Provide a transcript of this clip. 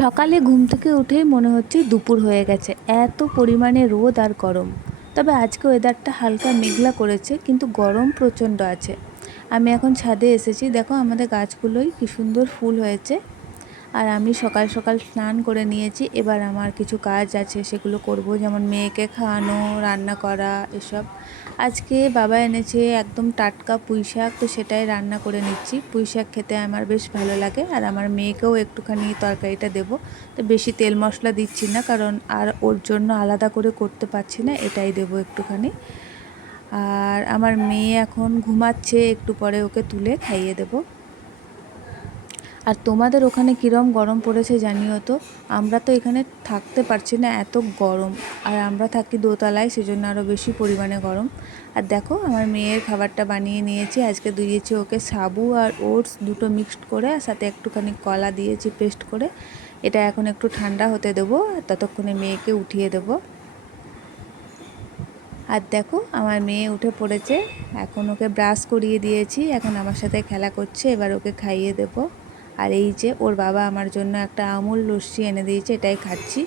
সকালে ঘুম থেকে উঠেই মনে হচ্ছে দুপুর হয়ে গেছে, এত পরিমাণে রোদ আর গরম। তবে আজকে ওয়েদারটা হালকা মেঘলা করেছে, কিন্তু গরম প্রচণ্ড আছে। আমি এখন ছাদে এসেছি, দেখো আমাদের গাছগুলোই কি সুন্দর ফুল হয়েছে। আর আমি সকাল সকাল স্নান করে নিয়েছি, এবার আমার কিছু কাজ আছে সেগুলো করব, যেমন মেয়েকে খাওয়ানো, রান্না করা এসব। আজকে বাবা এনেছে একদম টাটকা পুঁইশাক, তো সেটাই রান্না করে নিচ্ছি। পুঁইশাক খেতে আমার বেশ ভালো লাগে, আর আমার মেয়েকেও একটুখানি তরকারিটা দেব। তো বেশি তেল মশলা দিচ্ছি না, কারণ আর ওর জন্য আলাদা করে করতে পারছি না, এটাই দেব একটুখানি। আর আমার মেয়ে এখন ঘুমাচ্ছে, একটু পরে ওকে তুলে খাইয়ে দেব। আর তোমাদের ওখানে কীরকম গরম পড়েছে জানিও তো। আমরা তো এখানে থাকতে পারছি না, এত গরম। আর আমরা থাকি দোতলায়, সেজন্য আরও বেশি পরিমাণে গরম। আর দেখো আমার মেয়ের খাবারটা বানিয়ে নিয়েছি। আজকে দিয়েছি ওকে সাবু আর ওটস দুটো মিক্সড করে, আর সাথে একটুখানি কলা দিয়েছি পেস্ট করে। এটা এখন একটু ঠান্ডা হতে দেবো, ততক্ষণে মেয়েকে উঠিয়ে দেবো। আর দেখো আমার মেয়ে উঠে পড়েছে, এখন ওকে ব্রাশ করিয়ে দিয়েছি, এখন আমার সাথে খেলা করছে, এবার ওকে খাইয়ে দেবো। আর এই যে ওর বাবা আমার জন্য একটা আমুল লস্যি এনে দিয়েছে, এটাই খাচ্ছি।